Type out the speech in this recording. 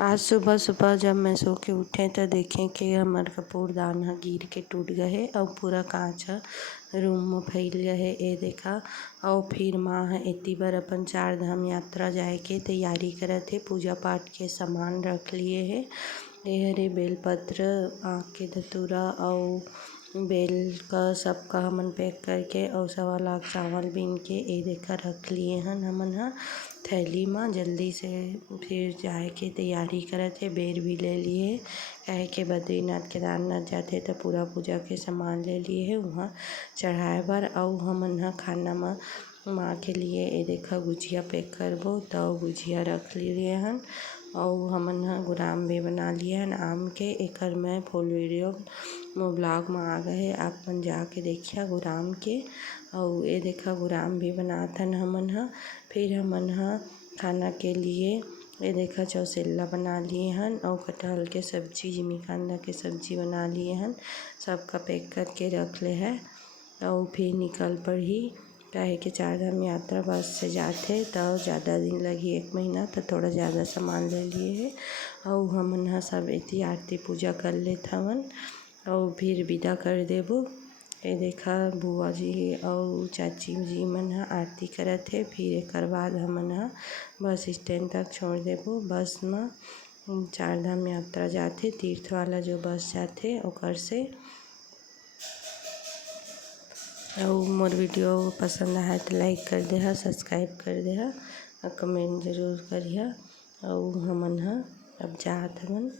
आज सुबह सुबह जब मैं सो के उठे तो देखें कि हमर कपूरदान ह गिर के टूट गए और पूरा कांच ह रूम में फैल गए। ए देखा। और फिर माँ ह एती बर अपन 4 धाम यात्रा जाए के तैयारी करत हे। पूजा पाठ के सामान रख लिए हे। ए हरे बेलपत्र, आँख के धतूरा और बेल का सबका हमन पैक करके और 1.25 लाख चावल बीन के ए देखा रख लिए हन हमन ह थैली में। जल्दी से फिर जाए के तैयारी करत हे। बेर भी ले लिए हे काहे के बद्रीनाथ केदारनाथ जाथे त पूरा पूजा के सामान ले लिए हे उहाँ चढ़ाए बर। और हमन ह खाना में माँ के लिए ए देखा गुजिया पैक करबो त गुजिया रख लिए हन। और हमन ह गुराम भी बना लिए हन आम के। एकर मैं फुल वीडियो ब्लॉग में आ गए, आप मन जाके देखिया गुराम के। और ए देखा गुराम भी बनात हन हमन ह। फिर हमन ह खाना के लिए ए देखा चौसेला बना लिए हन और कटहल के सब्जी, जिमीकंदा के सब्जी बना लिए हन। सबका पैक करके रख ले है और फिर निकल पड़ी काहे के 4 धाम यात्रा बस से जाथे त ज़्यादा दिन लगी 1 महीना त थोड़ा ज़्यादा सामान ले लिए हे। और हमन ह सब एती आरती पूजा कर लेत हवन और फिर विदा कर देबो। ए देखा बुआ जी और चाची जी मन ह आरती करत हे। फिर एकर बाद हमन ह बस स्टैंड तक छोड़ देबो। बस में 4 धाम यात्रा जाथे, तीर्थ वाला जो बस जाथे ओकर से। और मोर वीडियो पसंद आए तो लाइक कर देहा, सब्सक्राइब कर देहा और कमेंट जरूर करिहा। और हमन ह अब जात हवन।